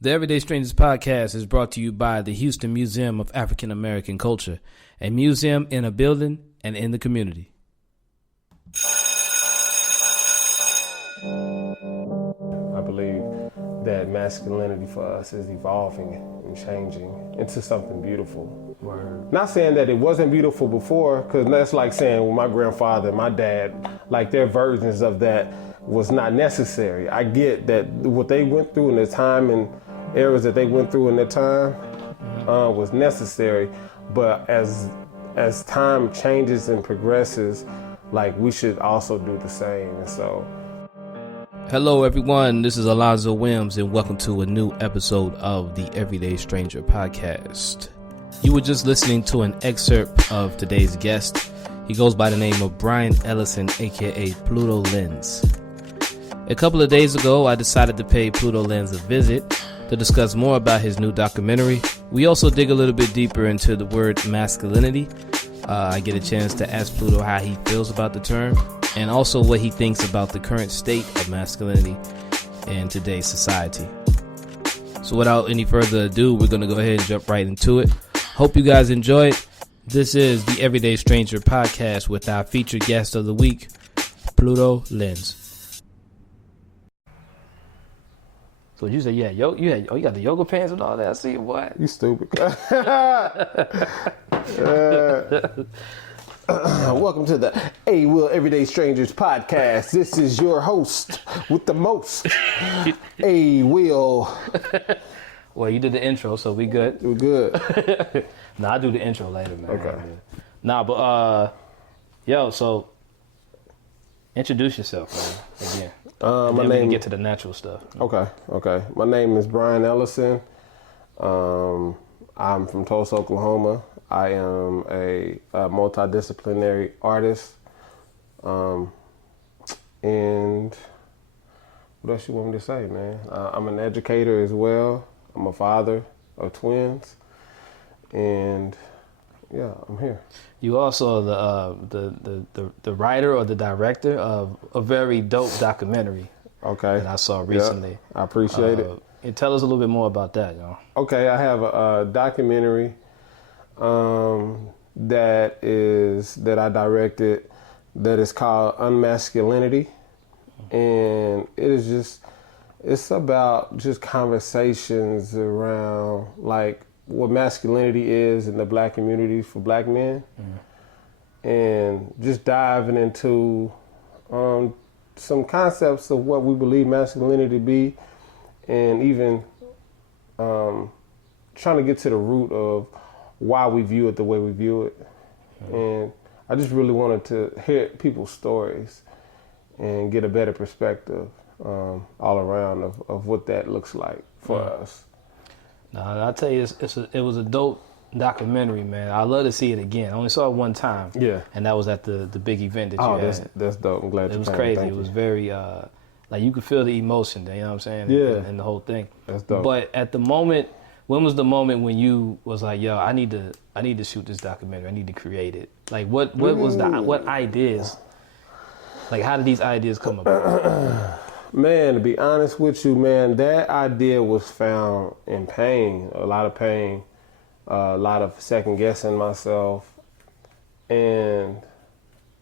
The Everyday Strangers podcast is brought to you by the Houston Museum of African American Culture, a museum in a building and in the community. I believe that masculinity for us is evolving and changing into something beautiful. Word. Not saying that it wasn't beautiful before, because that's like saying, well, my grandfather, my dad, like their versions of that was not necessary. I get that what they went through in their time and eras that they went through in their time was necessary, but as time changes and progresses, like we should also do the same. And so hello everyone, this is Alonzo Williams and welcome to a new episode of the Everyday Stranger podcast. You were just listening to an excerpt of today's guest. He goes by the name of Brian Ellison, aka Plutolenz. A couple of days ago, I decided to pay Plutolenz a visit to discuss more about his new documentary. We also dig a little bit deeper into the word masculinity. I get a chance to ask Pluto how he feels about the term and also what he thinks about the current state of masculinity in today's society. So without any further ado, we're going to go ahead and jump right into it. Hope you guys enjoy it. This is the Everyday Stranger podcast with our featured guest of the week, Plutolenz. So you say, yeah, you got the yoga pants and all that. I see what? you stupid. Welcome to the A Will Everyday Strangers podcast. This is your host with the most, A Will. Well, you did the intro, so we good. We're good. Nah, I'll do the intro later, man. Okay. Nah, but so introduce yourself, man, again. My then we name. can get to the natural stuff. Okay. My name is Brian Ellison. I'm from Tulsa, Oklahoma. I am a multidisciplinary artist. And what else you want me to say, man? I'm an educator as well. I'm a father of twins. And yeah, I'm here. You also the writer or the director of a very dope documentary. Okay. That I saw recently. Yeah, I appreciate it. And tell us a little bit more about that, y'all. Okay, I have a documentary that I directed that is called UnMaskulinity, and it's about just conversations around like what masculinity is in the black community for black men, and just diving into some concepts of what we believe masculinity to be, and even trying to get to the root of why we view it the way we view it. And I just really wanted to hear people's stories and get a better perspective all around of what that looks like for us. I'll tell you, it was a dope documentary, man. I'd love to see it again. I only saw it one time. Yeah. And that was at the big event that you had. That's dope. I'm glad you came. It was crazy. Thank It was you. very, like you could feel the emotion, you know what I'm saying? Yeah. And the whole thing. That's dope. But at the moment, when was the moment when you was like, yo, I need to shoot this documentary. I need to create it. Like what was what ideas? Like how did these ideas come about? Man, to be honest with you, man, that idea was found in pain, a lot of pain, a lot of second guessing myself, and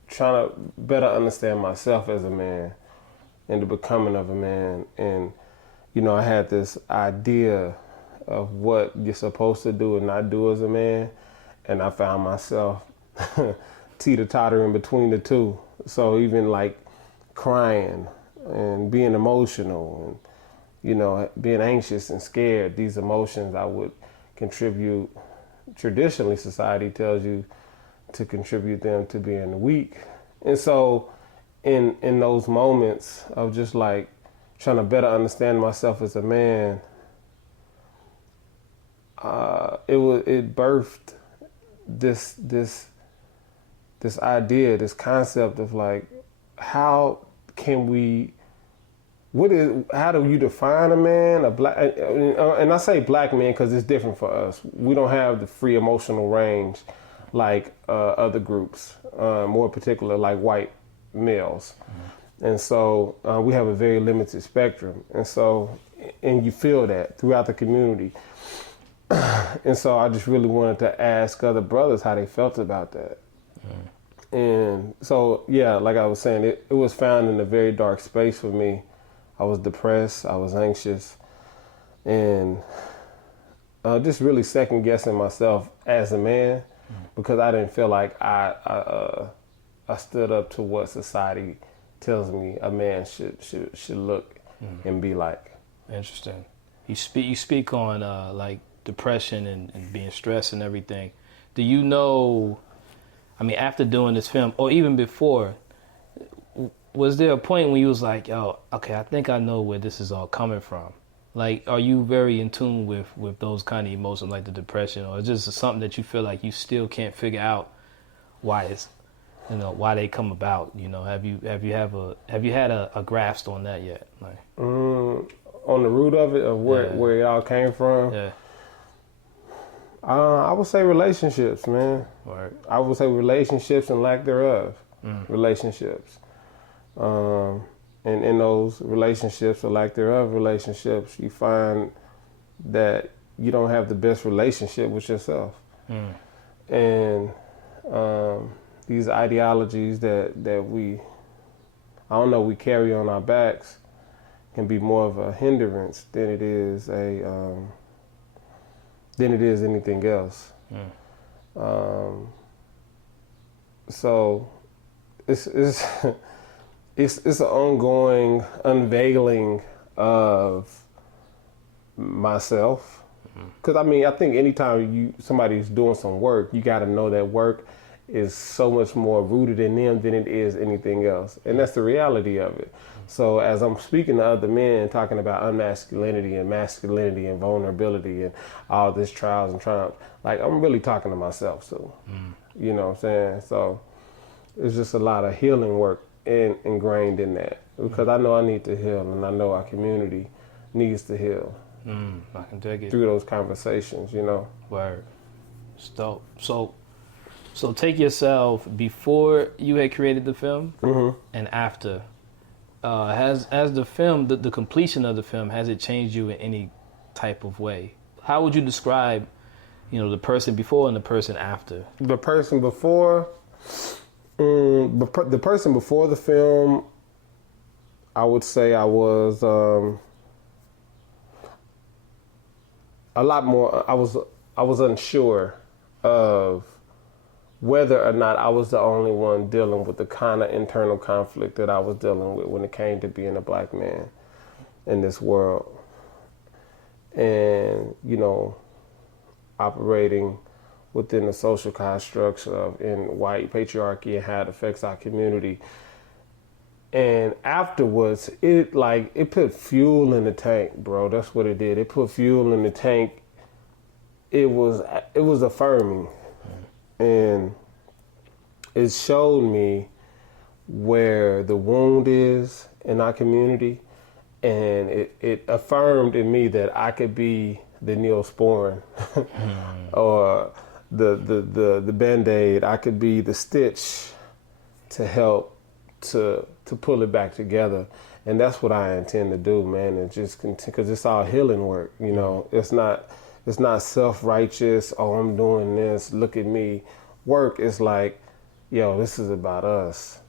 trying to better understand myself as a man and the becoming of a man. And, I had this idea of what you're supposed to do and not do as a man, and I found myself teeter-tottering between the two. So even like crying and being emotional and, being anxious and scared, these emotions I would contribute. Traditionally, society tells you to contribute them to being weak. And so in those moments of just like trying to better understand myself as a man, it birthed this idea, this concept of like, how do you define a man, a black, and I say black man because it's different for us. We don't have the free emotional range like other groups, more particular like white males. Mm-hmm. And so we have a very limited spectrum. And so and you feel that throughout the community. And so I just really wanted to ask other brothers how they felt about that. And so, yeah, like I was saying, it was found in a very dark space for me. I was depressed, I was anxious, and just really second guessing myself as a man, because I didn't feel like I stood up to what society tells me a man should look and be like. Interesting. You speak on like depression and being stressed and everything. Do you know, I mean, after doing this film, or even before, was there a point when you was like, yo, okay, I think I know where this is all coming from? Like, are you very in tune with those kind of emotions, like the depression, or is this something that you feel like you still can't figure out why it's, why they come about? Have you had a grasp on that yet? Like, on the root of it, of where it all came from? Yeah. I would say relationships, man. Right. I would say relationships and lack thereof. Relationships. And in those relationships or lack thereof relationships, you find that you don't have the best relationship with yourself. And these ideologies that we carry on our backs can be more of a hindrance than it is anything else. So it's an ongoing unveiling of myself. Because I think anytime somebody's doing some work, you got to know that work is so much more rooted in them than it is anything else, and that's the reality of it. So as I'm speaking to other men, talking about unmasculinity and masculinity and vulnerability and all this trials and triumphs, like, I'm really talking to myself too. You know what I'm saying? So it's just a lot of healing work ingrained in that, because I know I need to heal, and I know our community needs to heal. I can dig it. Through those conversations, Word. So take yourself before you had created the film and after. Has the film, the completion of the film, has it changed you in any type of way? How would you describe, the person before and the person after? The person before, the person before the film, I would say I was a lot more. I was unsure of whether or not I was the only one dealing with the kind of internal conflict that I was dealing with when it came to being a black man in this world. And, operating within the social constructs in white patriarchy and how it affects our community. And afterwards, it put fuel in the tank, bro. That's what it did. It put fuel in the tank. It was affirming. And it showed me where the wound is in our community, and it affirmed in me that I could be the Neosporin or the Band-Aid. I could be the stitch to help to pull it back together. And that's what I intend to do, man. And just because it's all healing work, It's not self-righteous. Oh, I'm doing this. Look at me. Work is like, yo, this is about us.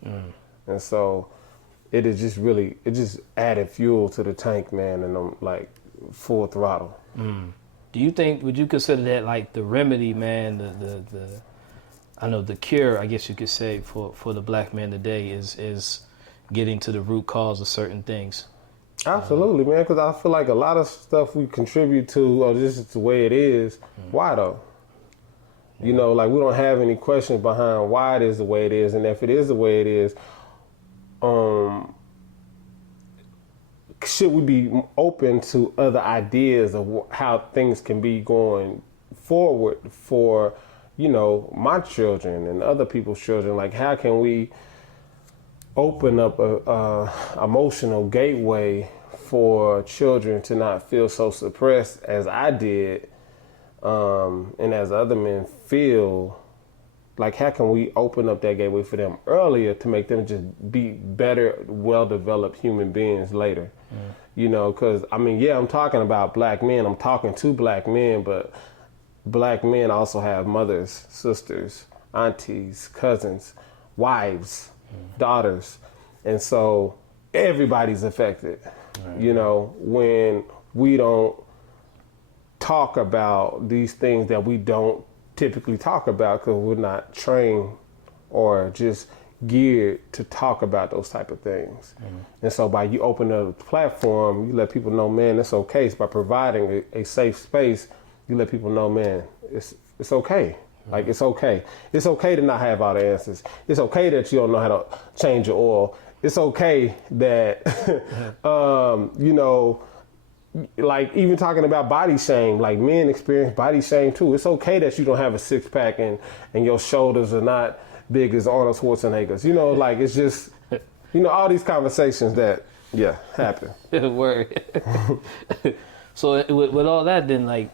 And so it just added fuel to the tank, man. And I'm like full throttle. Do you think, would you consider that like the remedy, man, the cure, I guess you could say, for the black man today is getting to the root cause of certain things? Absolutely, man, because I feel like a lot of stuff we contribute to, or this is the way it is. Why though? We don't have any questions behind why it is the way it is, and if it is the way it is, should we be open to other ideas of how things can be going forward for, my children and other people's children? Like, how can we open up a emotional gateway for children to not feel so suppressed as I did, and as other men feel Like, how can we open up that gateway for them earlier to make them just be better, well-developed human beings later? You know, because, I mean, yeah, I'm talking about black men. I'm talking to black men, but black men also have mothers, sisters, aunties, cousins, wives, daughters. And so everybody's affected, you know, when we don't talk about these things that we don't typically talk about because we're not trained or just geared to talk about those type of things. And so by you opening up a platform, you let people know, man, it's okay. So by providing a safe space, you let people know, man, it's okay. Like, it's okay. It's okay to not have all the answers. It's okay that you don't know how to change your oil. It's okay that, you know, like, even talking about body shame, like, men experience body shame too. It's okay that you don't have a six pack and your shoulders are not big as Arnold Schwarzenegger's. You know, like, it's just, you know, all these conversations that, happen. Word. So with all that, then, like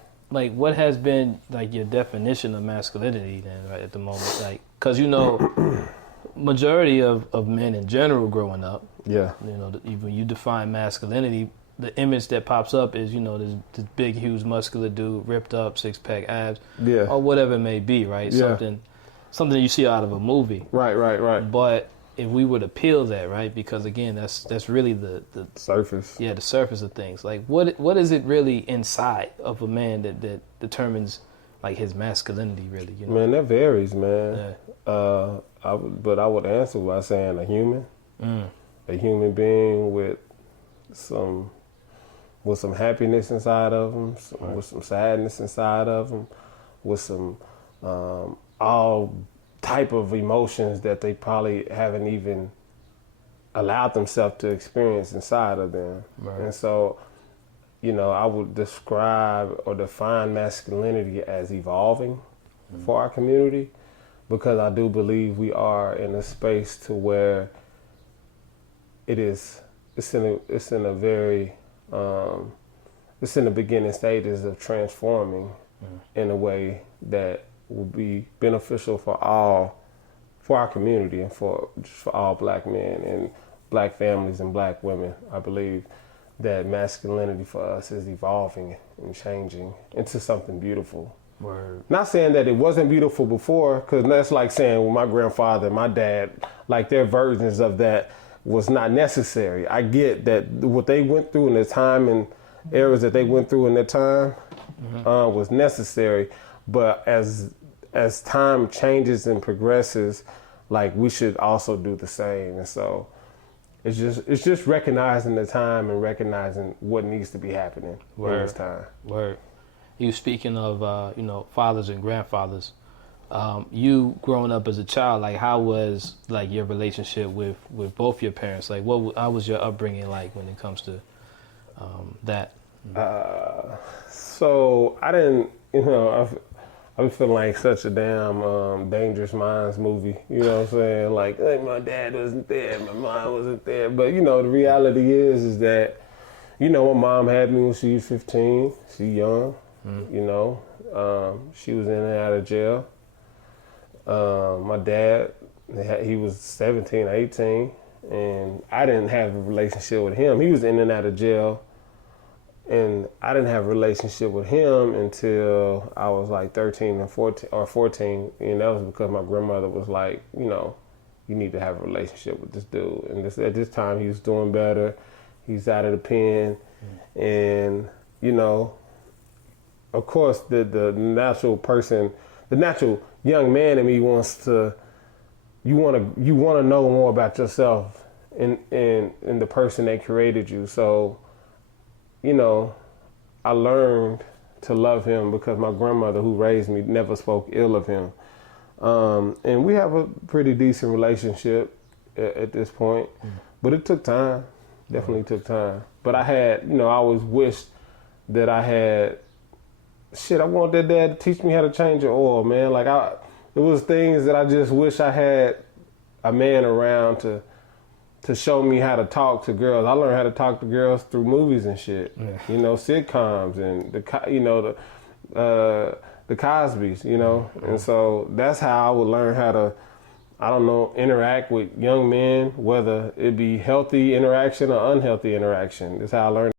what has been, like, your definition of masculinity then, right, at the moment? Like, because, you know, majority of men in general growing up, you know, even you define masculinity, the image that pops up is, you know, this big, huge, muscular dude, ripped up, six-pack abs, or whatever it may be, right? Something you see out of a movie. Right. But if we were to peel that, right, because, again, that's really the surface. Yeah, the surface of things. Like, what is it really inside of a man that determines, like, his masculinity, really? You know? Man, that varies, man. But I would answer by saying a human being with some happiness inside of them, with some sadness inside of them, with some all type of emotions that they probably haven't even allowed themselves to experience inside of them. And so, you know, I would describe or define masculinity as evolving for our community, because I do believe we are in a space to where it's in the beginning stages of transforming in a way that will be beneficial for our community and for all black men and black families and black women. I believe that masculinity for us is evolving and changing into something beautiful. Word. Not saying that it wasn't beautiful before, because that's like saying, well, my grandfather and my dad, like, their versions of that was not necessary. I get that what they went through in the time and eras that they went through in their time was necessary. But as time changes and progresses, like, we should also do the same. And so it's just recognizing the time and recognizing what needs to be happening in this time. Word. You speaking of you know, fathers and grandfathers. You growing up as a child, like, how was, like, your relationship with both your parents? Like, how was your upbringing like when it comes to that? So I didn't, you know, I was feeling like such a damn Dangerous Minds movie. You know what I'm saying? Like, hey, my dad wasn't there, my mom wasn't there. But, you know, the reality is that, you know, my mom had me when she was 15. She young, you know. She was in and out of jail. My dad, he was 17, 18, and I didn't have a relationship with him. He was in and out of jail, and I didn't have a relationship with him until I was like 13 and 14, and that was because my grandmother was like, you know, you need to have a relationship with this dude. And at this time, he was doing better. He's out of the pen, and, you know, of course, the natural person, the natural young man in me wants to, you want to know more about yourself and the person that created you. So, you know, I learned to love him because my grandmother, who raised me, never spoke ill of him. And we have a pretty decent relationship at this point, but it took time, definitely took time. But I had, you know, I always wished that I had, I want that dad to teach me how to change an oil, man. Like, it was things that I just wish I had a man around to show me how to talk to girls. I learned how to talk to girls through movies and shit, you know, sitcoms and the Cosbys, you know. And so that's how I would learn how to, I don't know, interact with young men, whether it be healthy interaction or unhealthy interaction. That's how I learned.